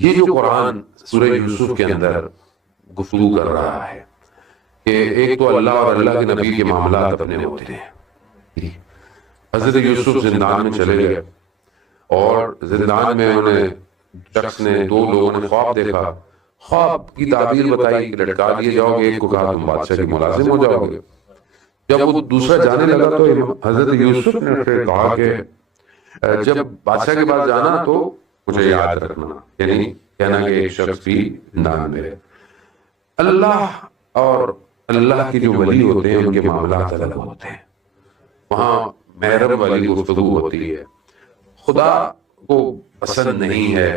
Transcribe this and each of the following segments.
یہ جو قرآن سورہ یوسف کے اندر گفتگو کر رہا ہے کہ ایک تو اللہ اور اللہ کے نبی کے معاملات اپنے ہوتے ہیں. حضرت یوسف زندان میں چلے گئے اور زندان میں انہیں شخص نے، دو لوگوں نے خواب دیکھا. خواب کی تعبیر بتائی کہ لٹکا دیے جاؤ گے، ایک کو کہا تم بادشاہ کے ملازم ہو جاؤ گے. جب وہ دوسرا جانے لگا تو حضرت یوسف نے اسے کہا کہ جب بادشاہ کے پاس جانا تو مجھے یاد رکھنا، یعنی کہنا کہ ایک شخص بھی زندان میں ہے. اللہ اور اللہ کے جو ولی ہوتے ہیں ان کے معاملات الگ ہوتے ہیں. وہاں محرم والی گفتگو ہوتی ہے. خدا کو پسند نہیں ہے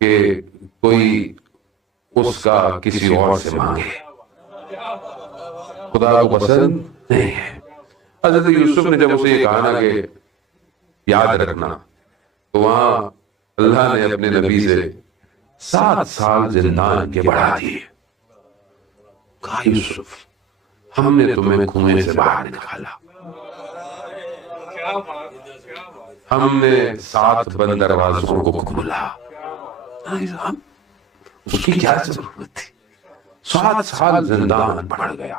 کہ کوئی اس کا کسی اور سے مانگے. خدا کو پسند نہیں ہے. حضرت یوسف نے جب اسے یہ کہا نا کہ یاد رکھنا، تو وہاں اللہ نے اپنے نبی سے 7 سال زندان کے بڑھا دیے. کہا یوسف ہم نے تمہیں کنویں سے باہر نکالا، ہم نے 7 بند دروازوں کو کھولا. اس کی کیا ضرورت تھی؟ 7 سال زندان بڑھ گیا.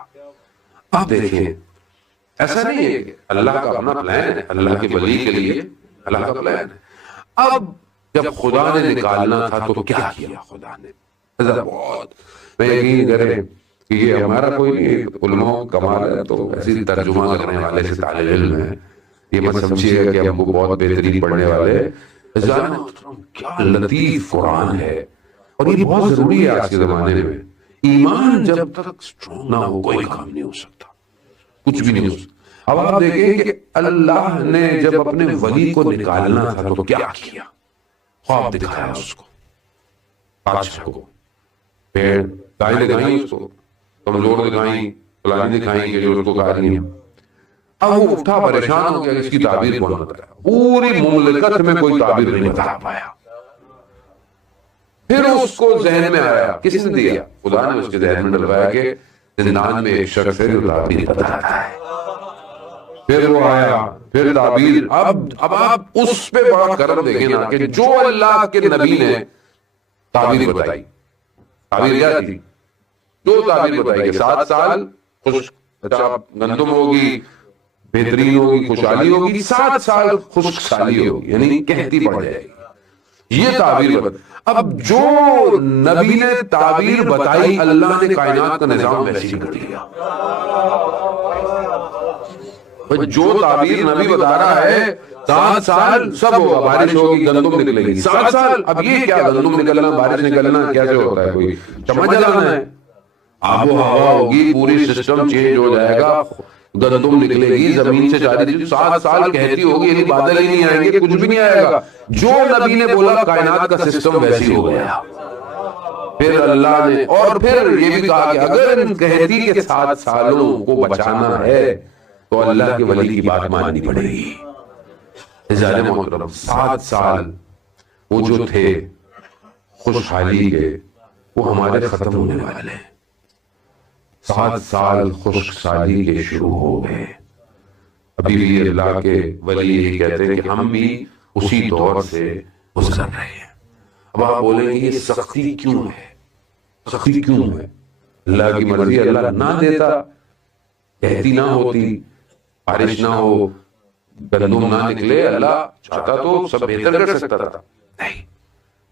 اب دیکھیں ایسا نہیں ہے کہ اللہ کا اپنا پلان ہے، اللہ کے ولی کے لیے اللہ کا پلان ہے. اب جب خدا نے نکالنا تھا تو کیا کیا خدا نے؟ بہت میں یقین کریں کہ یہ ہمارا کوئی نہیں، علماء کمال ہے تو ایسی ترجمہ کرنے والے سے طالب علم ہے، یہ مت سمجھیے گا کہ ہم کو بہت بہترین پڑھنے والے. کیا لطیف قرآن ہے، اور یہ بہت ضروری ہے آج کے زمانے میں. ایمان جب تک اسٹرانگ نہ ہو کوئی کام نہیں ہو سکتا، کچھ بھی نہیں ہو سکتا. اب آپ دیکھیں کہ اللہ نے جب اپنے ولی کو نکالنا تھا تو کیا کیا؟ خواب دکھایا اس کو، بادشاہ کو. پیڑ گائیں دکھائیں اس کو، کمزور دکھائیں، فلانی دکھائیں کہ جو اس کو کہا رہی ہیں. اب وہ اٹھا پریشان ہو گیا، اس کی تعبیر کون بتایا؟ پوری مملکت میں کوئی تعبیر نہیں بتا پایا. پھر اس کو ذہن میں آیا، کس نے دیا؟ خدا نے اس کے ذہن میں ڈلوایا کہ زندان میں ایک شخص ہے جو تعبیر بتاتا ہے. پھر وہ آیا، پھر تعبیر. اب آپ اس پہ بڑا کرم دیکھیں نا کہ جو اللہ کے نبی نے تعبیر بتائی. تعبیر کیا تھی؟ جو تعبیر بتائی کہ 7 سال خشک، اچھا گندم ہوگی، بہترین ہوگی، خوشحالی ہوگی، 7 سال خشک سالی ہوگی، یعنی کہتی پڑ جائے گی. یہ تعبیر بتائی. اب جو نبی نے تعبیر بتائی اللہ نے کائنات کا نظام ویسے کر دیا. جو تعبیر نبی بتا رہا ہے 7 سال سب ہوگا، بارش ہوگی، گندم نکلے گی. 7 سال اب یہ کیا گندم نکلنا، بارش نکلنا کیسے ہوتا ہے؟ کوئی چمچ جلانا ہے؟ آب و ہوا ہوگی، پوری سسٹم چینج ہو جائے گا، گندم نکلے گی زمین سے جاری. 7 سال کہتی ہوگی، یعنی بادل ہی نہیں آئیں گے، کچھ بھی نہیں آئے گا. جو نبی نے بولا کائنات کا سسٹم ویسی ہو گیا. پھر اللہ نے اور پھر یہ بھی کہا کہ اگر کہتی کہ 7 سالوں کو بچانا ہے تو اللہ کے ولی کی بات ماننی پڑے گی. عزیزان محترم 7 سال وہ جو تھے خوشحالی کے، وہ ہمارے ختم ہونے والے ہیں. 7 سال خشک سالی کے شروع ہو گئے. ابھی بھی اللہ کے ولی یہی کہتے ہیں کہ ہم بھی اسی دور سے گزر رہے ہیں. اب آپ بولیں گے یہ سختی کیوں ہے؟ سختی کیوں ہے؟ اللہ کی مرضی، اللہ نہ دیتا، کہتی نہ ہوتی، بارش نہ ہو، گندم نہ نکلے، اللہ چاہتا تو سب بہتر کر سکتا تھا. نہیں،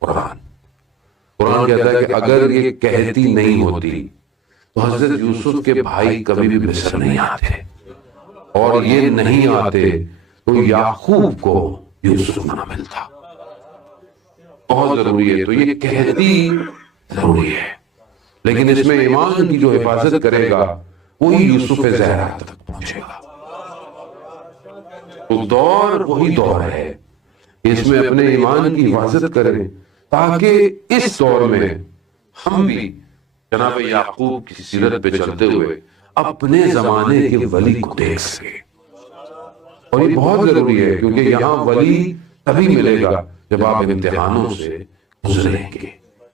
قرآن کہتا ہے کہ اگر یہ کہتی نہیں ہوتی تو حضرت یوسف کے بھائی کبھی بھی مصر نہیں آتے، اور یہ نہیں آتے تو یعقوب کو یوسف نہ ملتا. بہت ضروری ہے. تو یہ کہتی ضروری ہے، لیکن اس میں ایمان کی جو حفاظت کرے گا وہی یوسف زہرا تک پہنچے گا. تو دور وہی دور ہے، اس میں اپنے ایمان کی حفاظت کریں تاکہ اس دور میں ہم بھی جناب یعقوب کی سیرت پہ چلتے ہوئے اپنے زمانے کے ولی کو دیکھ سکے. اور یہ بہت ضروری ہے کیونکہ یہاں ولی تبھی ملے گا جب آپ امتحانوں سے گزریں گے.